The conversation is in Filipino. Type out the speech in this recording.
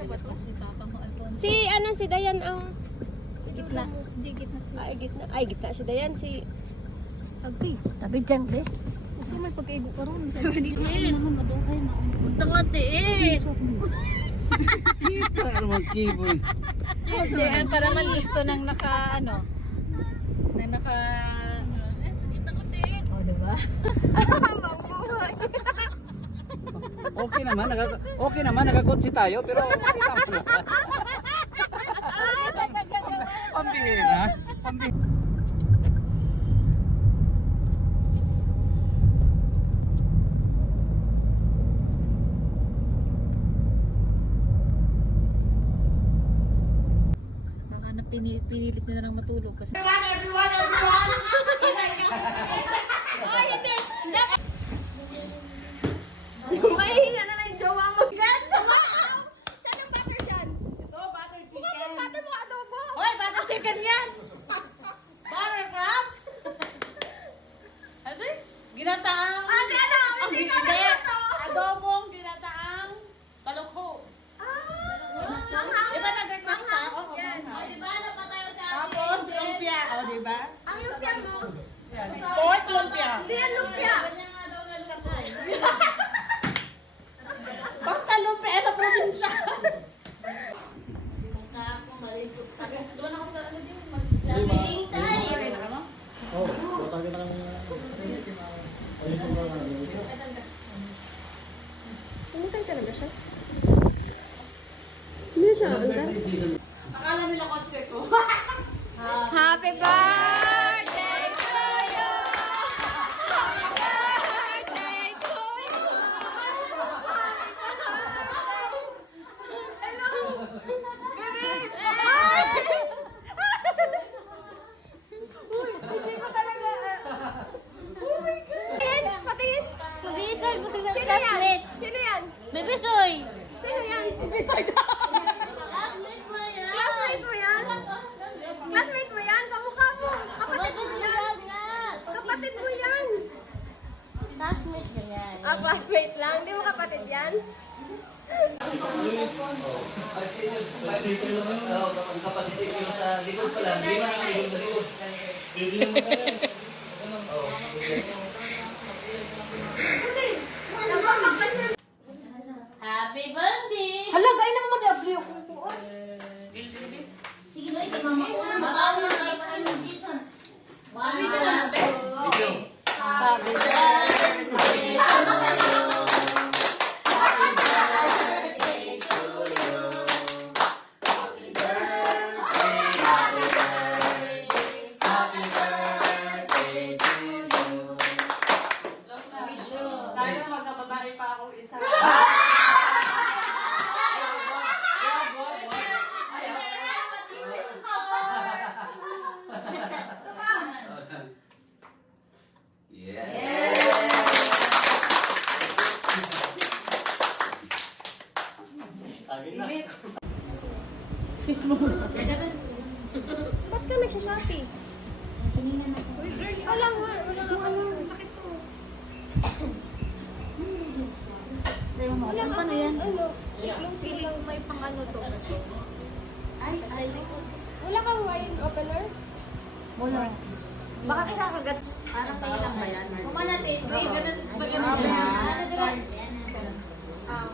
siya ba to? Si Papa mo, Alfonso. Si ano si Dayan ang Gitna. Hindi, gitna si... ay gitna si Dayan si Agti. tabi dyan be. Gusto may pagkaigo ka ron. Sabi dito. Naman madukay na. Tangati eh. Kita naman kiboy. Diyan pa naman gusto nang naka ano. Nang naka... sakit ako din. O, diba? Okay naman, nagakotsi tayo, pero okay naman. Pambihira. Pambihira. Baka na pinilit nila ng matulog kasi... Everyone! Oh, hindi. Yung mahihina na lang yung jowa mo. Saan yung butter dyan? Ito, butter chicken. Butter mo adobo. Hoy, butter chicken yan! Butter crab? Ano eh? Ginataang... Ate, ano? Hindi ka na ito. Adobong ginataang balokho. Di ba nag-request ka? Oo, Di ba napatayo sa akin? Tapos, lumpia. O, di ba? Ang lumpia mo. Yan. Pork lumpia. Hindi yan lumpia. Basta lumpia sa probinsya. Okay na ka mo? Pumatay talaga siya. Hindi siya hanggang. Akala nila kotse ko. Happy birthday to you! Happy birthday to you! Hindi ko talaga... Patingin! Bisoy! Sino yan? Sino yan? Bibisoy! Sino yan? Bisoy daw. Classmate mo yan? Classmate mo yan? Kamukha mo! Kapatid mo yan! Kapatid mo yan! Classmate ka yan. Ah, classmate lang? Hindi mo kapatid yan? Ang kapasite ko yung sa likod pala, hindi mo ang likod sa likod. Happy birthday! Hala, gaya naman mag-abli ako po. Sige, Loy, kay mama ko. Mama ko na ice cream ni Jason. Happy birthday! Happy birthday to you. Happy birthday to you. Happy birthday, happy birthday, happy birthday to you. Sana magkababae pa akong isa. Init. Ba't ka nagsha-shopee? Tinignan natin. Wala nga. Wala nga. Sakit to. Wala nga. Ano yan? Ano? Close lang may pang ano to. Ay. Wala kang wine opener? Wala. Baka kinakagat. Parang may lang ba yan? Kumanatis. Ganun. Ganun. Ano, diba? Ah.